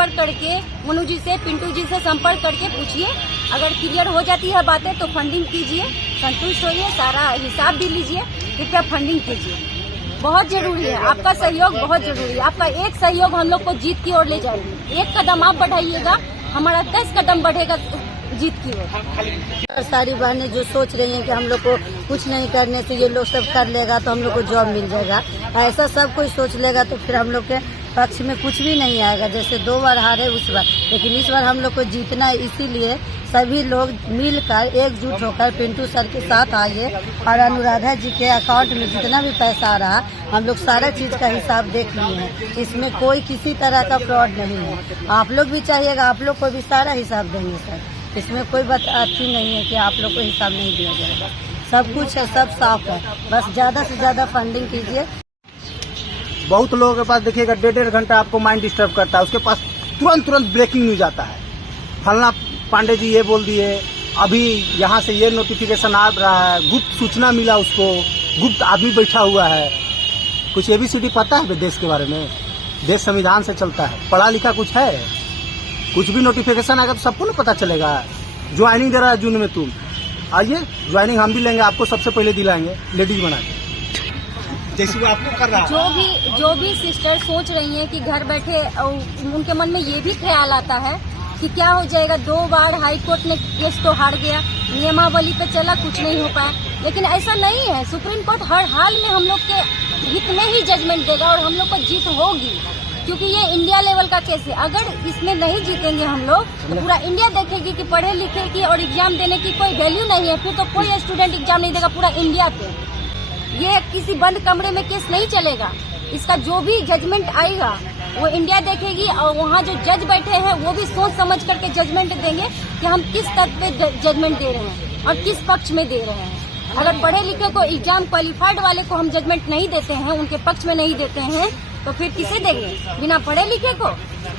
संपर्क करके मनु जी से, पिंटू जी से संपर्क करके पूछिए। अगर क्लियर हो जाती है बातें तो फंडिंग कीजिए, संतुष्ट होइए, सारा हिसाब भी लीजिए, कृपया फंडिंग कीजिए। बहुत जरूरी है, आपका सहयोग बहुत जरूरी है। आपका एक सहयोग हम लोग को जीत की ओर ले जाएगी। एक कदम आप बढ़ाइएगा, हमारा 10 कदम बढ़ेगा जीत की ओर। सारी बहनें जो सोच रही हैं कि हम लोग को कुछ नहीं करने से ये लोग सब कर लेगा तो हम लोग को जॉब मिल जाएगा, ऐसा सब कोई सोच लेगा तो फिर हम लोग के पक्ष में कुछ भी नहीं आएगा। जैसे 2 बार हारे उस बार, लेकिन इस बार हम लोग को जीतना है। इसीलिए सभी लोग मिलकर एकजुट होकर पिंटू सर के साथ आइए और अनुराधा जी के अकाउंट में जितना भी पैसा आ रहा हम लोग सारा चीज का हिसाब देख लिए हैं। इसमें कोई किसी तरह का फ्रॉड नहीं है। आप लोग भी चाहिएगा, आप लोग को भी सारा हिसाब देंगे सर। इसमें कोई बात अच्छी नहीं है कि आप लोग को हिसाब नहीं दिया जाएगा। सब कुछ है, सब साफ है, बस ज्यादा से ज्यादा फंडिंग कीजिए। बहुत लोगों के पास देखिएगा 1.5 घंटा आपको माइंड डिस्टर्ब करता है, उसके पास तुरंत ब्रेकिंग न्यूज आता है। फलना पांडे जी ये बोल दिए, अभी यहाँ से ये नोटिफिकेशन आ रहा है, गुप्त सूचना मिला उसको, गुप्त आदमी बैठा हुआ है। कुछ ABCD पता है देश के बारे में? देश संविधान से चलता है, पढ़ा लिखा कुछ है? कुछ भी नोटिफिकेशन आएगा तो सबको ना पता चलेगा। ज्वाइनिंग दे रहा है जून में, तुम आइए ज्वाइनिंग हम भी लेंगे, आपको सबसे पहले दिलाएंगे लेडीज बना के, जैसे वो आपको कर रहा है। जो भी सिस्टर सोच रही हैं कि घर बैठे, उनके मन में ये भी ख्याल आता है कि क्या हो जाएगा, 2 बार हाई कोर्ट ने केस तो हार गया, नियमावली पे चला, कुछ नहीं हो पाया। लेकिन ऐसा नहीं है, सुप्रीम कोर्ट हर हाल में हम लोग के हित में ही जजमेंट देगा और हम लोग को जीत होगी, क्योंकि ये इंडिया लेवल का केस है। अगर इसमें नहीं जीतेंगे हम लोग तो पूरा इंडिया देखेगी कि पढ़े लिखे की और एग्जाम देने की कोई वैल्यू नहीं है। फिर तो कोई स्टूडेंट एग्जाम नहीं देगा पूरा इंडिया पे। ये किसी बंद कमरे में केस नहीं चलेगा। इसका जो भी जजमेंट आएगा वो इंडिया देखेगी और वहाँ जो जज बैठे हैं वो भी सोच समझ करके जजमेंट देंगे कि हम किस स्तर पे जजमेंट दे रहे हैं और किस पक्ष में दे रहे हैं। अगर पढ़े लिखे को, एग्जाम क्वालिफाइड वाले को हम जजमेंट नहीं देते हैं, उनके पक्ष में नहीं देते हैं, तो फिर किसे देंगे? बिना पढ़े लिखे को,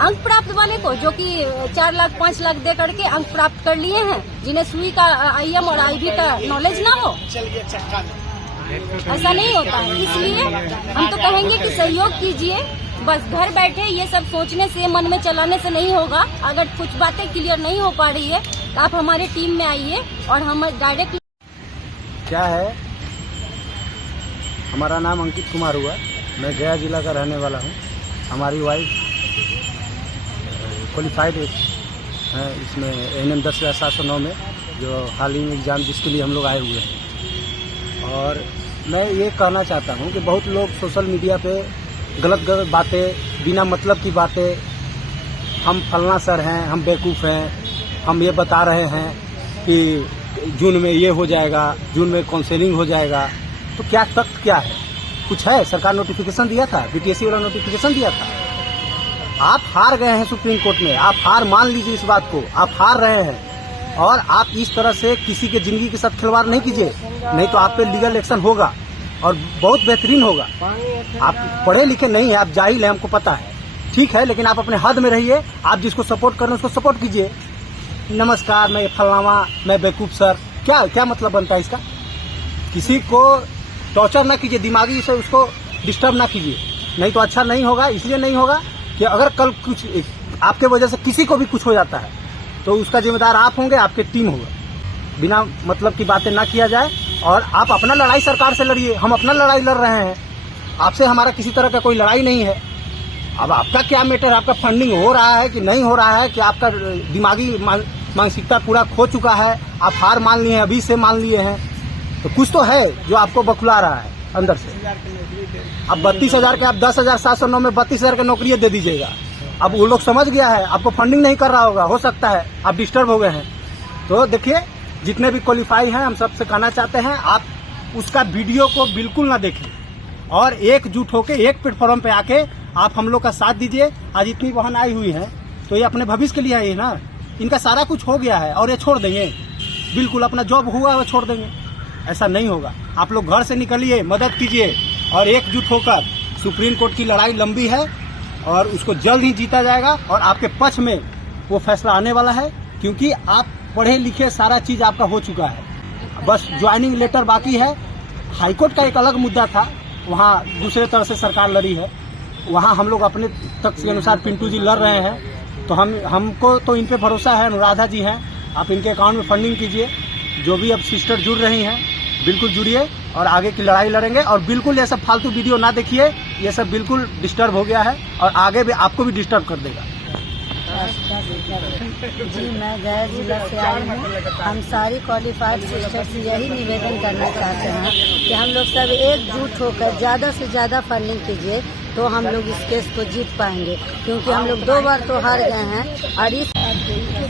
अंक प्राप्त वाले को, जो कि 4 लाख 5 लाख दे करके अंक प्राप्त कर लिए हैं, जिन्हें सुई का IM और IB का नॉलेज ना हो। ऐसा नहीं होता है। इसलिए हम तो कहेंगे कि सहयोग कीजिए। बस घर बैठे ये सब सोचने से, मन में चलाने से नहीं होगा। अगर कुछ बातें क्लियर नहीं हो पा रही है तो आप हमारे टीम में आइए और हम डायरेक्ट। क्या है, हमारा नाम अंकित कुमार हुआ, मैं गया जिला का रहने वाला हूँ। हमारी वाइफ क्वालिफाइड है इसमें NM 10,709 में, जो हाल ही में एग्जाम जिसके लिए हम लोग आए हुए हैं। और मैं ये कहना चाहता हूँ कि बहुत लोग सोशल मीडिया पे गलत बातें, बिना मतलब की बातें, हम फलना सर हैं, हम बेवकूफ़ हैं, हम ये बता रहे हैं कि जून में ये हो जाएगा, जून में काउंसलिंग हो जाएगा। तो क्या तथ्य क्या है? कुछ है? सरकार नोटिफिकेशन दिया था, BTSC वाला नोटिफिकेशन दिया था। आप हार गए हैं सुप्रीम कोर्ट में, आप हार मान लीजिए इस बात को, आप हार रहे हैं। और आप इस तरह से किसी के जिंदगी के साथ खिलवाड़ नहीं कीजिए, नहीं तो आप पे लीगल एक्शन होगा और बहुत बेहतरीन होगा। आप पढ़े लिखे नहीं है, आप जाहिल है, हमको पता है, ठीक है, लेकिन आप अपने हद में रहिए। आप जिसको सपोर्ट कर रहे हैं उसको सपोर्ट कीजिए। नमस्कार, मैं फलाना, मैं बेवकूफ सर, क्या मतलब बनता है इसका? किसी को टॉर्चर ना कीजिए, दिमागी से उसको डिस्टर्ब ना कीजिए, नहीं तो अच्छा नहीं होगा। इसलिए नहीं होगा कि अगर कल कुछ आपके वजह से किसी को भी कुछ हो जाता है तो उसका जिम्मेदार आप होंगे, आपके टीम होगा। बिना मतलब की बातें ना किया जाए और आप अपना लड़ाई सरकार से लड़िए। हम अपना लड़ाई लड़ रहे हैं, आपसे हमारा किसी तरह का कोई लड़ाई नहीं है। अब आपका क्या मैटर, आपका फंडिंग हो रहा है कि नहीं हो रहा है, कि आपका दिमागी मानसिकता पूरा खो चुका है, आप हार मान लिए हैं, अभी से मान लिए हैं, तो कुछ तो है जो आपको बखुला रहा है अंदर से। अब 32,000 के आप 10,709 में 32,000 की नौकरी दे दीजिएगा। अब वो लोग समझ गया है, आपको फंडिंग नहीं कर रहा होगा, हो सकता है आप डिस्टर्ब हो गए हैं। तो देखिए, जितने भी क्वालिफाई हैं, हम सबसे कहना चाहते हैं, आप उसका वीडियो को बिल्कुल ना देखें और एकजुट होकर एक प्लेटफॉर्म पे आके आप हम लोग का साथ दीजिए। आज इतनी बहन आई हुई है तो ये अपने भविष्य के लिए आई है ना, इनका सारा कुछ हो गया है और ये छोड़ देंगे, बिल्कुल अपना जॉब हुआ है छोड़ देंगे, ऐसा नहीं होगा। आप लोग घर से निकलिए, मदद कीजिए और एकजुट होकर। सुप्रीम कोर्ट की लड़ाई लंबी है और उसको जल्द ही जीता जाएगा और आपके पक्ष में वो फैसला आने वाला है, क्योंकि आप पढ़े लिखे, सारा चीज आपका हो चुका है। बस ज्वाइनिंग लेटर बाकी है। हाईकोर्ट का एक अलग मुद्दा था, वहाँ दूसरे तरह से सरकार लड़ी है, वहाँ हम लोग अपने तथ्य के अनुसार पिंटू जी लड़ रहे हैं तो हमको तो इन पे भरोसा है। अनुराधा जी हैं, आप इनके अकाउंट में फंडिंग कीजिए। जो भी अब सिस्टर जुड़ रही हैं बिल्कुल जुड़िए और आगे की लड़ाई लड़ेंगे। और बिल्कुल ये सब फालतू वीडियो ना देखिए, ये सब बिल्कुल डिस्टर्ब हो गया है और आगे भी आपको भी डिस्टर्ब कर देगा। जी, मैं गया जिला से आई हूँ। हम सारी क्वालिफाइड सिस्टर से यही निवेदन करना चाहते हैं कि हम लोग सब एकजुट होकर ज़्यादा से ज़्यादा फंडिंग कीजिए, तो हम लोग इस केस को जीत पाएंगे। क्योंकि हम लोग 2 बार तो हार गए हैं और इस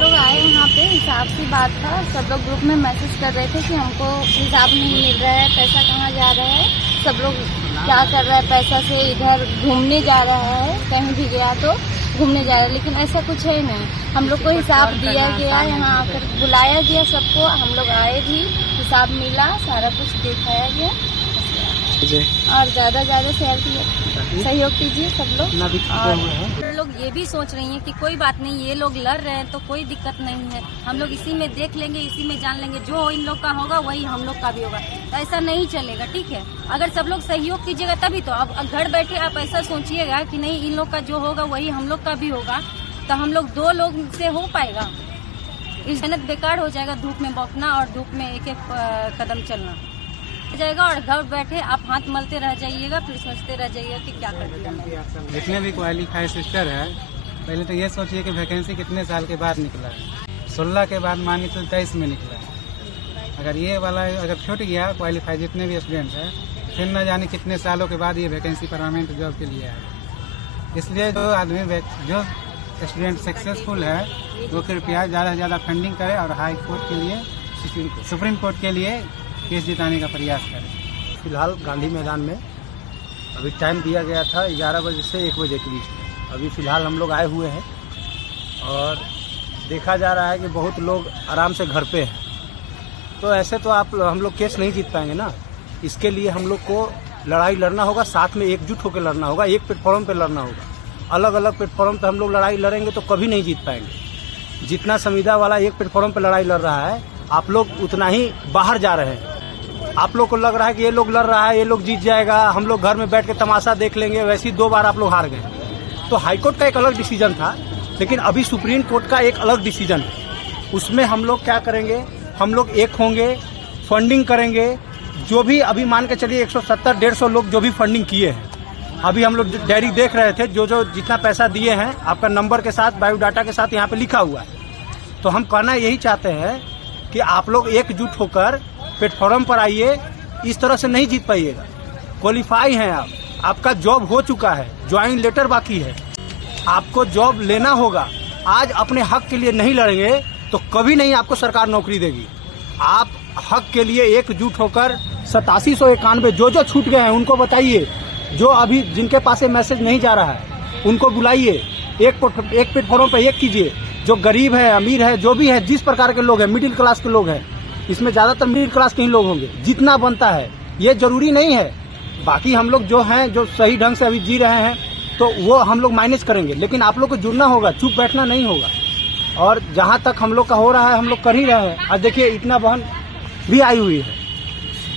लोग आए यहाँ पे, हिसाब की बात था। सब लोग ग्रुप में मैसेज कर रहे थे कि हमको हिसाब नहीं मिल रहा है, पैसा कहाँ जा रहा है, सब लोग क्या कर रहा है पैसा से, इधर घूमने जा रहा है, कहीं भी गया तो घूमने जा रहा है। लेकिन ऐसा कुछ है नहीं, हम लोग को हिसाब दिया गया, यहाँ आकर बुलाया गया सबको, हम लोग आए भी, हिसाब मिला, सारा कुछ दिखाया गया। और ज़्यादा सहयोग कीजिए सब लोग। और लोग ये भी सोच रही हैं कि कोई बात नहीं, ये लोग लड़ रहे हैं तो कोई दिक्कत नहीं है, हम लोग इसी में देख लेंगे, इसी में जान लेंगे, जो इन लोग का होगा वही हम लोग का भी होगा। तो ऐसा नहीं चलेगा, ठीक है। अगर सब लोग सहयोग कीजिएगा तभी तो। अब घर बैठे आप ऐसा सोचिएगा कि नहीं इन लोग का जो होगा वही हम लोग का भी होगा, तो हम लोग 2 लोग से हो पाएगा? इस मेहनत बेकार हो जाएगा, धूप में बौखना और धूप में एक कदम चलना जाएगा। और घर बैठे आप हाथ मलते रह जाइएगा, फिर सोचते रह जाइएगा कि क्या कर दिया मैंने। जितने भी क्वालिफाइड सिस्टर है, पहले तो ये सोचिए कि वैकेंसी कितने साल के बाद निकला है। 16 के बाद मानिए तो 23 में निकला है। अगर ये वाला अगर छूट गया क्वालिफाइड जितने भी स्टूडेंट है, फिर न जाने कितने सालों के बाद ये वैकेंसी परमानेंट जॉब के लिए आएगा। इसलिए जो आदमी जो स्टूडेंट सक्सेसफुल है वो कृपया ज़्यादा से ज़्यादा फंडिंग करे और हाई कोर्ट के लिए, सुप्रीम कोर्ट के लिए केस जिताने का प्रयास करें। फिलहाल गांधी मैदान में अभी टाइम दिया गया था 11 बजे से 1 बजे के बीच में। अभी फ़िलहाल हम लोग आए हुए हैं और देखा जा रहा है कि बहुत लोग आराम से घर पे हैं। तो ऐसे तो हम लोग केस नहीं जीत पाएंगे ना। इसके लिए हम लोग को लड़ाई लड़ना होगा, साथ में एकजुट होकर लड़ना होगा, एक प्लेटफॉर्म पे लड़ना होगा। अलग अलग प्लेटफॉर्म पे हम लोग लड़ाई लड़ेंगे तो कभी नहीं जीत पाएंगे। जितना संविदा वाला एक प्लेटफॉर्म पे लड़ाई लड़ रहा है, आप लोग उतना ही बाहर जा रहे हैं। आप लोग को लग रहा है कि ये लोग लड़ रहा है, ये लोग जीत जाएगा, हम लोग घर में बैठ के तमाशा देख लेंगे। वैसे ही 2 बार आप लोग हार गए। तो हाईकोर्ट का एक अलग डिसीजन था, लेकिन अभी सुप्रीम कोर्ट का एक अलग डिसीजन है। उसमें हम लोग क्या करेंगे, हम लोग एक होंगे, फंडिंग करेंगे। जो भी अभी मान के चलिए 170-150 लोग जो भी फंडिंग किए हैं, अभी हम लोग डायरी देख रहे थे, जो जितना पैसा दिए हैं आपका नंबर के साथ, बायोडाटा के साथ यहाँ पे लिखा हुआ है। तो हम कहना यही चाहते हैं कि आप लोग एकजुट होकर प्लेटफॉर्म पर आइए। इस तरह से नहीं जीत पाइएगा। क्वालिफाई हैं आप, आपका जॉब हो चुका है, ज्वाइन लेटर बाकी है, आपको जॉब लेना होगा। आज अपने हक के लिए नहीं लड़ेंगे तो कभी नहीं आपको सरकार नौकरी देगी। आप हक के लिए एकजुट होकर 8791 जो छूट गए हैं उनको बताइए। जो अभी जिनके पास मैसेज नहीं जा रहा है उनको बुलाइए, एक प्लेटफॉर्म पर एक कीजिए। जो गरीब है, अमीर है, जो भी है, जिस प्रकार के लोग हैं, मिडिल क्लास के लोग हैं, इसमें ज़्यादातर मिडिल क्लास के ही लोग होंगे। जितना बनता है, ये जरूरी नहीं है। बाकी हम लोग जो हैं, जो सही ढंग से अभी जी रहे हैं, तो वो हम लोग मैनेज करेंगे। लेकिन आप लोग को जुड़ना होगा, चुप बैठना नहीं होगा। और जहाँ तक हम लोग का हो रहा है हम लोग कर ही रहे हैं। आज देखिए इतना बहन भी आई हुई है,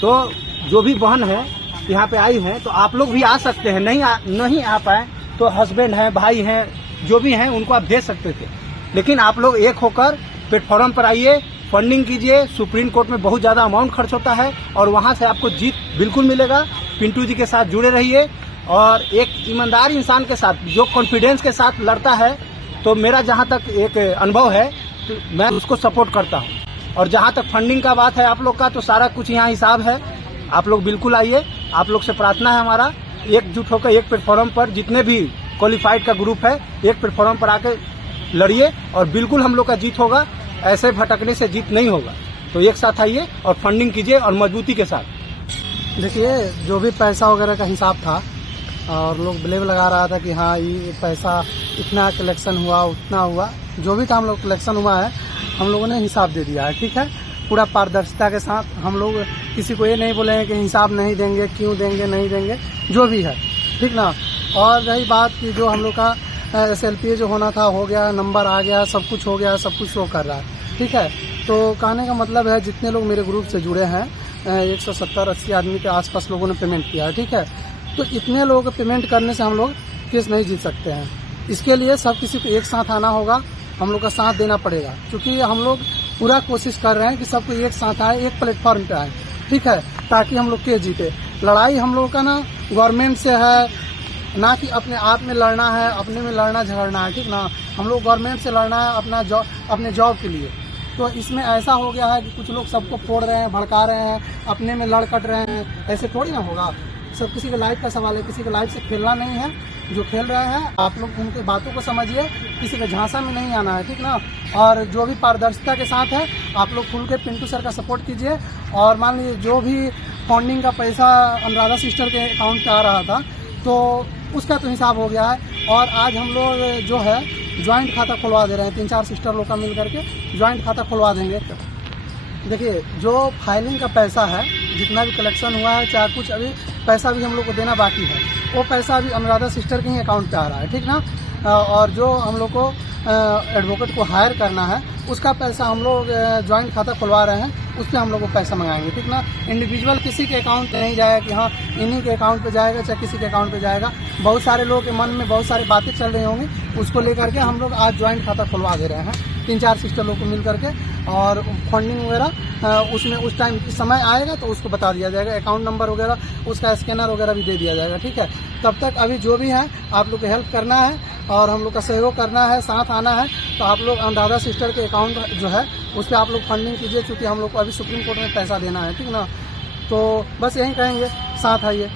तो जो भी बहन है यहाँ पे आई हैं, तो आप लोग भी आ सकते हैं। नहीं आ पाए तो हस्बैंड हैं, भाई हैं, जो भी हैं उनको आप दे सकते थे। लेकिन आप लोग एक होकर प्लेटफॉर्म पर आइए, फंडिंग कीजिए। सुप्रीम कोर्ट में बहुत ज़्यादा अमाउंट खर्च होता है और वहाँ से आपको जीत बिल्कुल मिलेगा। पिंटू जी के साथ जुड़े रहिए और एक ईमानदार इंसान के साथ जो कॉन्फिडेंस के साथ लड़ता है, तो मेरा जहाँ तक एक अनुभव है तो मैं उसको सपोर्ट करता हूँ। और जहाँ तक फंडिंग का बात है आप लोग का, तो सारा कुछ यहाँ हिसाब है। आप लोग बिल्कुल आइए। आप लोग से प्रार्थना है हमारा, एकजुट होकर एक प्लेटफॉर्म पर, जितने भी क्वालिफाइड का ग्रुप है, एक प्लेटफॉर्म पर आके लड़िए और बिल्कुल हम लोग का जीत होगा। ऐसे भटकने से जीत नहीं होगा। तो एक साथ आइए और फंडिंग कीजिए और मजबूती के साथ। देखिए, जो भी पैसा वगैरह का हिसाब था और लोग ब्लेम लगा रहा था कि हाँ ये पैसा इतना कलेक्शन हुआ, उतना हुआ, जो भी था हम लोग कलेक्शन हुआ है, हम लोगों ने हिसाब दे दिया है। ठीक है, पूरा पारदर्शिता के साथ। हम लोग किसी को ये नहीं बोलेंगे कि हिसाब नहीं देंगे, क्यों देंगे, नहीं देंगे, जो भी है, ठीक ना। और रही बात कि जो हम लोग का SLPA जो होना था हो गया, नंबर आ गया, सब कुछ हो गया, सब कुछ शो कर रहा है। ठीक है, तो कहने का मतलब है जितने लोग मेरे ग्रुप से जुड़े हैं, 170-80 आदमी के आसपास लोगों ने पेमेंट किया है। ठीक है, तो इतने लोगों को पेमेंट करने से हम लोग केस नहीं जीत सकते हैं। इसके लिए सब किसी को एक साथ आना होगा, हम लोग का साथ देना पड़ेगा, क्योंकि हम लोग पूरा कोशिश कर रहे हैं कि सबको एक साथ आए, एक प्लेटफॉर्म पे आए, ठीक है, ताकि हम लोग के जीते। लड़ाई हम लोग का ना गवर्नमेंट से है, ना कि अपने आप में लड़ना है, अपने में लड़ना झगड़ना है, ठीक ना। हम लोग गवर्नमेंट से लड़ना है अपने जॉब के लिए। तो इसमें ऐसा हो गया है कि कुछ लोग सबको फोड़ रहे हैं, भड़का रहे हैं, अपने में लड़ कट रहे हैं, ऐसे थोड़ी ना होगा। सब किसी के लाइफ का सवाल है, किसी के लाइफ से खेलना नहीं है। जो खेल रहे हैं आप लोग उनकी बातों को समझिए, किसी के झांसा में नहीं आना है, ठीक ना। और जो भी पारदर्शिता के साथ है आप लोग खुल के पिंटू सर का सपोर्ट कीजिए। और मान लीजिए जो भी फंडिंग का पैसा अनुराधा सिस्टर के अकाउंट पे आ रहा था तो उसका तो हिसाब हो गया है। और आज हम लोग जो है ज्वाइंट खाता खुलवा दे रहे हैं, 3-4 सिस्टर लोग का मिल करके ज्वाइंट खाता खुलवा देंगे। देखिए जो फाइलिंग का पैसा है, जितना भी कलेक्शन हुआ है, चाहे कुछ अभी पैसा भी हम लोग को देना बाकी है, वो पैसा अभी अनुराधा सिस्टर के ही अकाउंट पे आ रहा है, ठीक ना। और जो हम लोग को एडवोकेट को हायर करना है उसका पैसा हम लोग ज्वाइंट खाता खुलवा रहे हैं, उस पर हम लोग को पैसा मंगाएंगे, ठीक ना। इंडिविजुअल किसी के अकाउंट पे नहीं जाएगा कि हाँ इन्हीं के अकाउंट पे जाएगा चाहे किसी के अकाउंट पे जाएगा। बहुत सारे लोगों के मन में बहुत सारी बातें चल रही होंगी, उसको लेकर के हम लोग आज ज्वाइंट खाता खुलवा दे रहे हैं 3-4 सिस्टर लोग को मिल करके। और फंडिंग वगैरह उसमें उस टाइम समय आएगा तो उसको बता दिया जाएगा, अकाउंट नंबर वगैरह उसका स्कैनर वगैरह भी दे दिया जाएगा, ठीक है। तब तक अभी जो भी है आप लोग को हेल्प करना है और हम लोग का सहयोग करना है, साथ आना है। तो आप लोग अनुराधा सिस्टर के अकाउंट जो है उस पर आप लोग फंडिंग कीजिए, क्योंकि हम लोग को अभी सुप्रीम कोर्ट में पैसा देना है, ठीक ना। तो बस यही कहेंगे, साथ आइए।